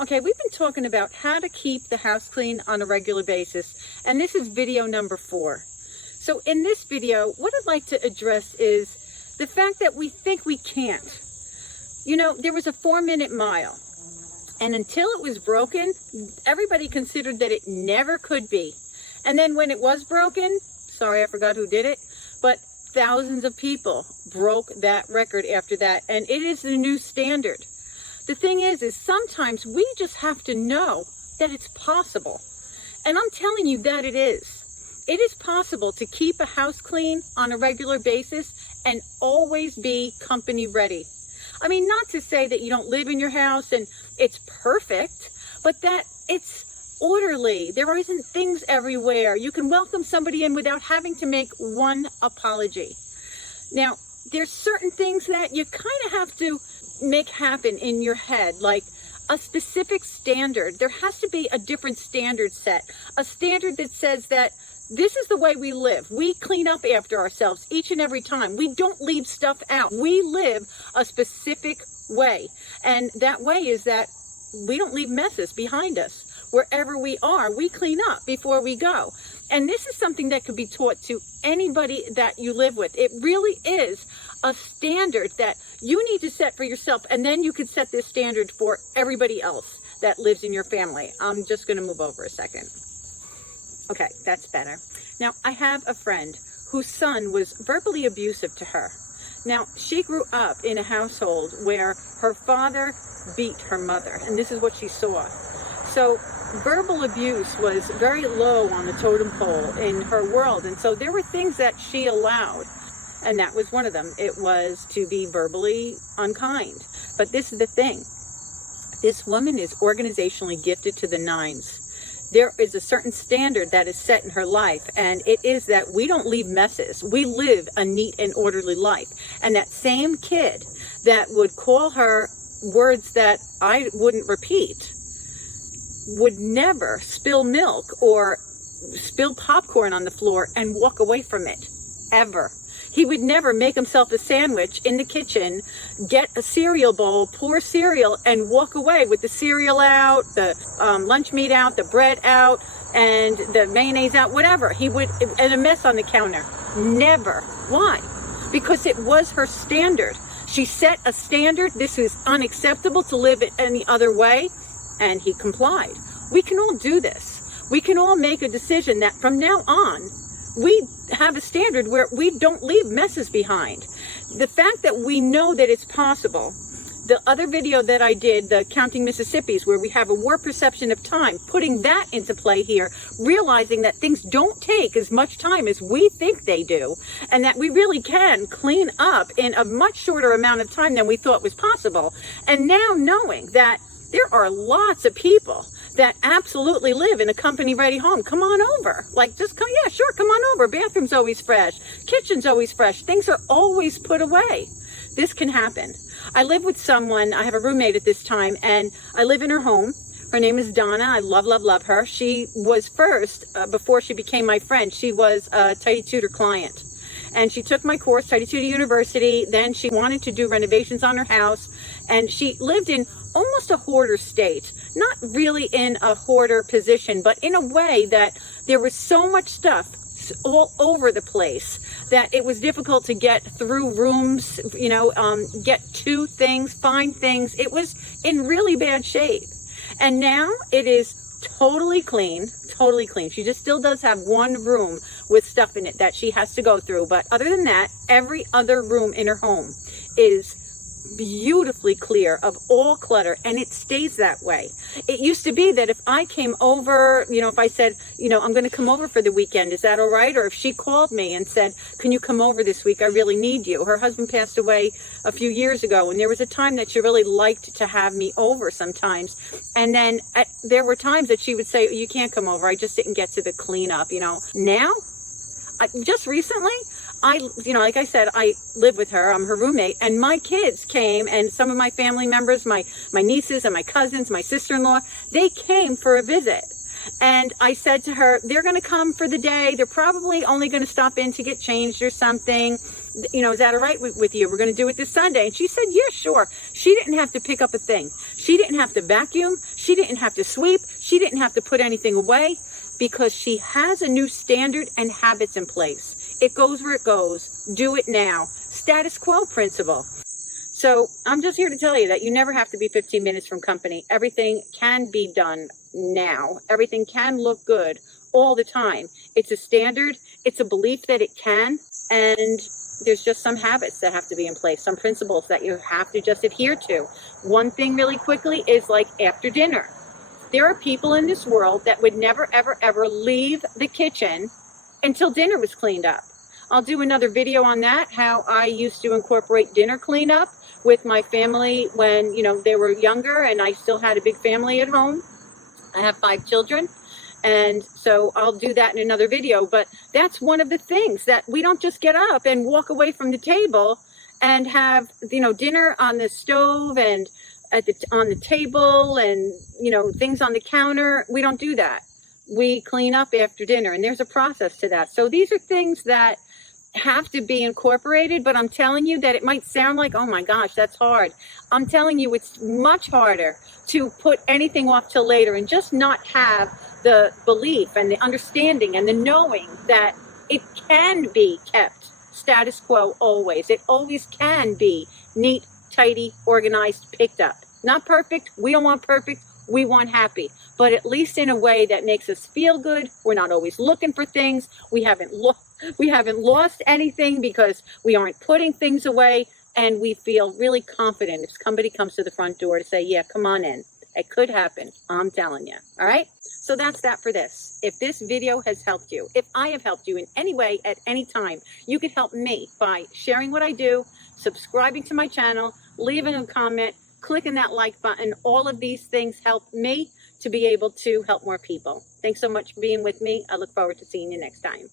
Okay, we've been talking about how to keep the house clean on a regular basis, and this is video number 4. So in this video, what I'd like to address is the fact that we think we can't. You know, there was a 4-minute mile, and until it was broken, everybody considered that it never could be. And then when it was broken, sorry, I forgot who did it, but thousands of people broke that record after that, and it is the new standard. The thing is sometimes we just have to know that it's possible. And I'm telling you that it is. It is possible to keep a house clean on a regular basis and always be company ready. I mean, not to say that you don't live in your house and it's perfect, but that it's orderly. There isn't things everywhere. You can welcome somebody in without having to make one apology. Now, there's certain things that you kind of have to make happen in your head, like a specific standard. There has to be a different standard set, a standard that says that this is the way we live. We clean up after ourselves each and every time. We don't leave stuff out. We live a specific way. And that way is that we don't leave messes behind us. Wherever we are, we clean up before we go. And this is something that could be taught to anybody that you live with. It really is a standard that you need to set for yourself, and then you could set this standard for everybody else that lives in your family. I'm just going to move over a second. Okay, that's better. Now, I have a friend whose son was verbally abusive to her. Now, she grew up in a household where her father beat her mother, and this is what she saw. So verbal abuse was very low on the totem pole in her world, and so there were things that she allowed, and that was one of them. It was to be verbally unkind. But this is the thing. This woman is organizationally gifted to the nines. There is a certain standard that is set in her life, and it is that we don't leave messes. We live a neat and orderly life. And that same kid that would call her words that I wouldn't repeat would never spill milk or spill popcorn on the floor and walk away from it, ever. He would never make himself a sandwich in the kitchen, get a cereal bowl, pour cereal, and walk away with the cereal out, the lunch meat out, the bread out, and the mayonnaise out, whatever. He would, and a mess on the counter. Never. Why? Because it was her standard. She set a standard. This is unacceptable to live it any other way, and he complied. We can all do this. We can all make a decision that from now on, we have a standard where we don't leave messes behind. The fact that we know that it's possible. The other video that I did, the Counting Mississippi's, where we have a warped perception of time, putting that into play here, realizing that things don't take as much time as we think they do, and that we really can clean up in a much shorter amount of time than we thought was possible. And now knowing that there are lots of people that absolutely live in a company-ready home. Come on over. Like, just come, yeah, sure, come on over. Bathroom's always fresh. Kitchen's always fresh. Things are always put away. This can happen. I live with someone, I have a roommate at this time, and I live in her home. Her name is Donna. I love, love, love her. She was first, before she became my friend, she was a Tidy Tutor client. And she took my course, Tidy Tutor University. Then she wanted to do renovations on her house. And she lived in almost a hoarder state. Not really in a hoarder position, but in a way that there was so much stuff all over the place that it was difficult to get through rooms, you know, get to things, find things. It was in really bad shape. And now it is totally clean, totally clean. She just still does have one room with stuff in it that she has to go through. But other than that, every other room in her home is beautifully clear of all clutter, and it stays that way. It used to be that if I came over, you know, if I said, you know, I'm going to come over for the weekend, is that all right? Or if she called me and said, can you come over this week? I really need you. Her husband passed away a few years ago, and there was a time that she really liked to have me over sometimes. And then there were times that she would say, you can't come over. I just didn't get to the cleanup, you know. Now, just recently, you know, like I said, I live with her. I'm her roommate, and my kids came, and some of my family members, my nieces and my cousins, my sister-in-law, they came for a visit. And I said to her, they're going to come for the day. They're probably only going to stop in to get changed or something. you know, is that all right with you? We're going to do it this Sunday. And she said, yeah, sure. She didn't have to pick up a thing. She didn't have to vacuum. She didn't have to sweep. She didn't have to put anything away because she has a new standard and habits in place. It goes where it goes. Do it now. Status quo principle. So I'm just here to tell you that you never have to be 15 minutes from company. Everything can be done now. Everything can look good all the time. It's a standard. It's a belief that it can. And there's just some habits that have to be in place, some principles that you have to just adhere to. One thing really quickly is like after dinner. There are people in this world that would never, ever, ever leave the kitchen until dinner was cleaned up. I'll do another video on that, how I used to incorporate dinner cleanup with my family when, you know, they were younger and I still had a big family at home. I have 5 children. And so I'll do that in another video. But that's one of the things that we don't just get up and walk away from the table and have, you know, dinner on the stove and on the table and, you know, things on the counter. We don't do that. We clean up after dinner, and there's a process to that. So these are things that have to be incorporated, but I'm telling you that it might sound like, oh my gosh, that's hard. I'm telling you it's much harder to put anything off till later and just not have the belief and the understanding and the knowing that it can be kept status quo always. It always can be neat, tidy, organized, picked up. Not perfect. We don't want perfect. We want happy, but at least in a way that makes us feel good. We're not always looking for things. We haven't lost anything because we aren't putting things away, and we feel really confident if somebody comes to the front door to say, yeah, come on in. It could happen. I'm telling you. All right. So that's that for this. If this video has helped you, if I have helped you in any way at any time, you could help me by sharing what I do, subscribing to my channel, leaving a comment, clicking that like button. All of these things help me to be able to help more people. Thanks so much for being with me. I look forward to seeing you next time.